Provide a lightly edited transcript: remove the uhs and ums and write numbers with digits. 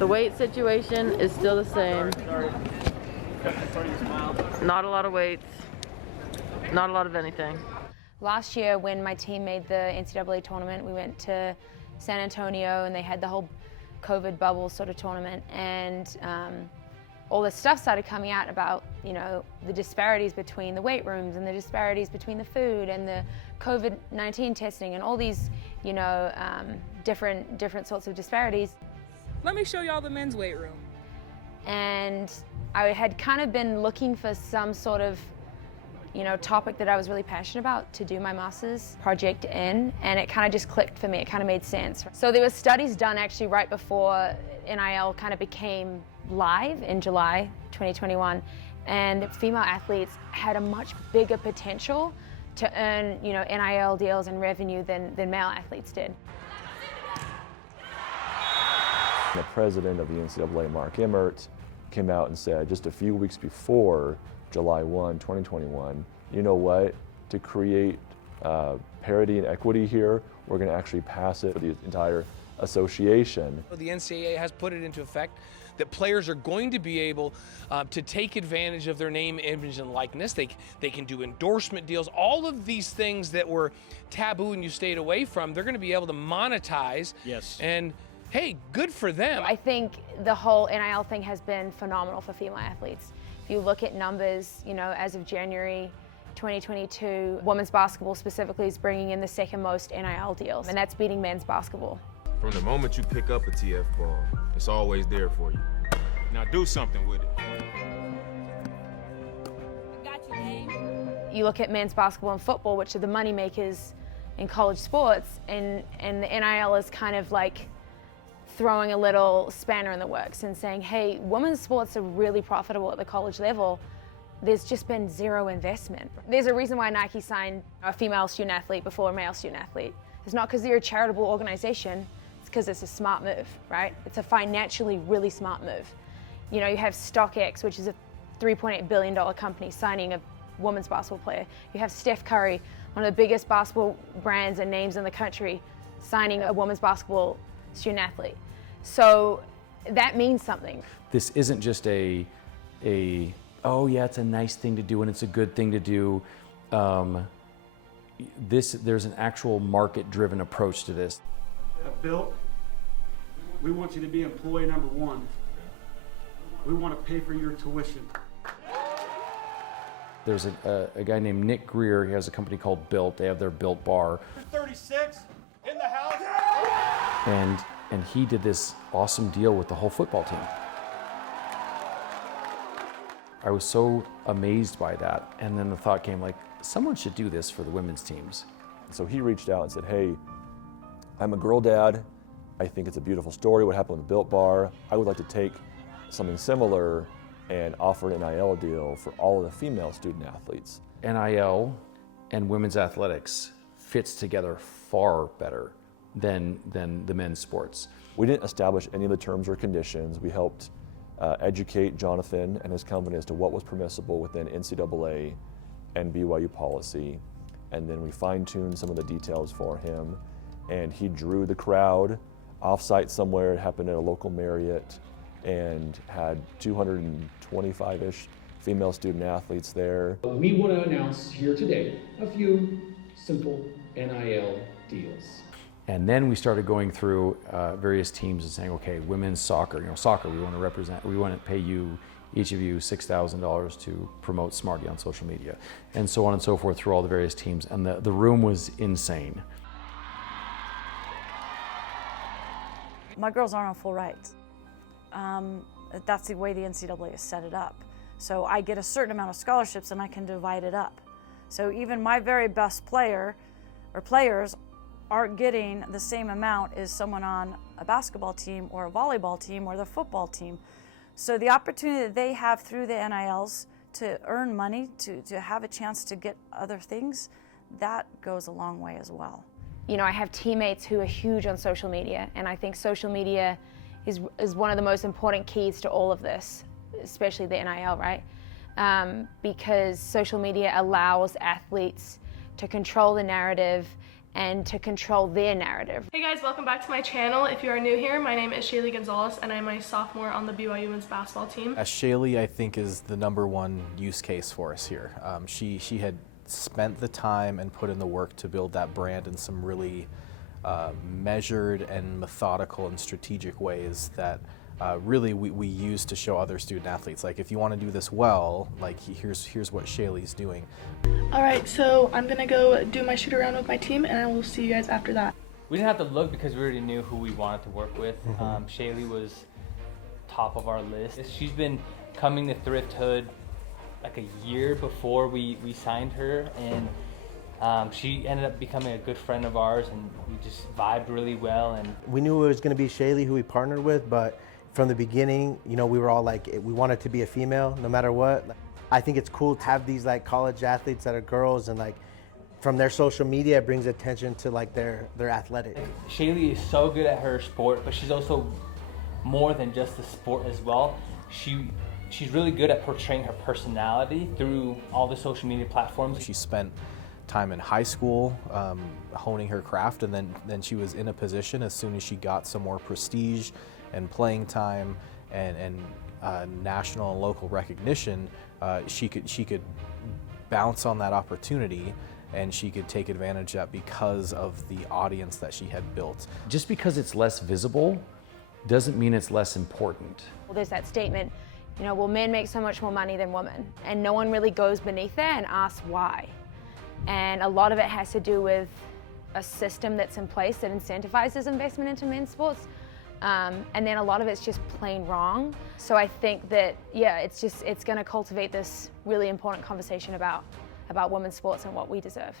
The weight situation is still the same. Not a lot of weights, not a lot of anything. Last year when my team made the NCAA tournament, we went to San Antonio and they had the whole COVID bubble sort of tournament, and all this stuff started coming out about, you know, the disparities between the weight rooms and the disparities between the food and the COVID-19 testing and all these, you know, different sorts of disparities. Let me show y'all the men's weight room. And I had kind of been looking for some sort of, you know, topic that I was really passionate about to do my master's project in, and it kind of just clicked for me. It kind of made sense. So there were studies done actually right before NIL kind of became live in July 2021, and female athletes had a much bigger potential to earn, you know, NIL deals and revenue than male athletes did. The president of the NCAA, Mark Emmert, came out and said just a few weeks before July 1, 2021, you know what, to create parity and equity here, we're going to actually pass it for the entire association. The NCAA has put it into effect that players are going to be able to take advantage of their name, image, and likeness. They can do endorsement deals. All of these things that were taboo and you stayed away from, they're going to be able to monetize. Yes. And hey, good for them. I think the whole NIL thing has been phenomenal for female athletes. If you look at numbers, you know, as of January 2022, women's basketball specifically is bringing in the second most NIL deals, and that's beating men's basketball. From the moment you pick up a TF ball, it's always there for you. Now do something with it. You look at men's basketball and football, which are the money makers in college sports, and the NIL is kind of like throwing a little spanner in the works and saying, hey, women's sports are really profitable at the college level. There's just been zero investment. There's a reason why Nike signed a female student athlete before a male student athlete. It's not because they're a charitable organization, it's because it's a smart move, right? It's a financially really smart move. You know, you have StockX, which is a $3.8 billion company, signing a women's basketball player. You have Steph Curry, one of the biggest basketball brands and names in the country, signing a women's basketball student athlete. So that means something. This isn't just a oh yeah, it's a nice thing to do and it's a good thing to do. There's an actual market-driven approach to this. Bill, we want you to be employee number one. We want to pay for your tuition. There's a guy named Nick Greer. He has a company called Built. They have their Built bar. 36 in the house. And he did this awesome deal with the whole football team. I was so amazed by that. And then the thought came, like, someone should do this for the women's teams. So he reached out and said, hey, I'm a girl dad. I think it's a beautiful story, what happened with the Built Bar. I would like to take something similar and offer an NIL deal for all of the female student athletes. NIL and women's athletics fits together far better than the men's sports. We didn't establish any of the terms or conditions. We helped educate Jonathan and his company as to what was permissible within NCAA and BYU policy. And then we fine-tuned some of the details for him. And he drew the crowd off-site somewhere. It happened at a local Marriott, and had 225-ish female student athletes there. We want to announce here today a few simple NIL deals. And then we started going through various teams and saying, okay, women's soccer, soccer, we want to pay you, each of you, $6,000 to promote Smarty on social media, and so on and so forth through all the various teams. And the room was insane. My girls aren't on full rights. That's the way the NCAA has set it up. So I get a certain amount of scholarships and I can divide it up. So even my very best player or players aren't getting the same amount as someone on a basketball team or a volleyball team or the football team. So the opportunity that they have through the NILs to earn money, to have a chance to get other things, that goes a long way as well. You know, I have teammates who are huge on social media, and I think social media is one of the most important keys to all of this, especially the NIL, right? Because social media allows athletes to control the narrative and to control their narrative. Hey guys, welcome back to my channel. If you are new here, my name is Shaylee Gonzales and I'm a sophomore on the BYU women's basketball team. Shaylee, I think, is the #1 use case for us here. She had spent the time and put in the work to build that brand in some really measured and methodical and strategic ways that really we use to show other student athletes, like, if you want to do this well, like, here's what Shaylee's doing. All right, so I'm gonna go do my shoot around with my team and I will see you guys after that. We didn't have to look because we already knew who we wanted to work with. Shaylee was top of our list. She's been coming to Thrift Hood like a year before we signed her, and she ended up becoming a good friend of ours, and we just vibed really well. And we knew it was going to be Shaylee who we partnered with, but from the beginning, you know, we were all like, we wanted to be a female no matter what. I think it's cool to have these like college athletes that are girls, and like from their social media, it brings attention to like their athletic. Shaylee is so good at her sport, but she's also more than just the sport as well. She's really good at portraying her personality through all the social media platforms. She spent time in high school honing her craft, and then she was in a position, as soon as she got some more prestige and playing time and national and local recognition, she could bounce on that opportunity, and she could take advantage of that because of the audience that she had built. Just because it's less visible doesn't mean it's less important. Well, there's that statement, you know, well, men make so much more money than women, and no one really goes beneath there and asks why. And a lot of it has to do with a system that's in place that incentivizes investment into men's sports. And then a lot of it's just plain wrong. So I think that, yeah, it's going to cultivate this really important conversation about women's sports and what we deserve.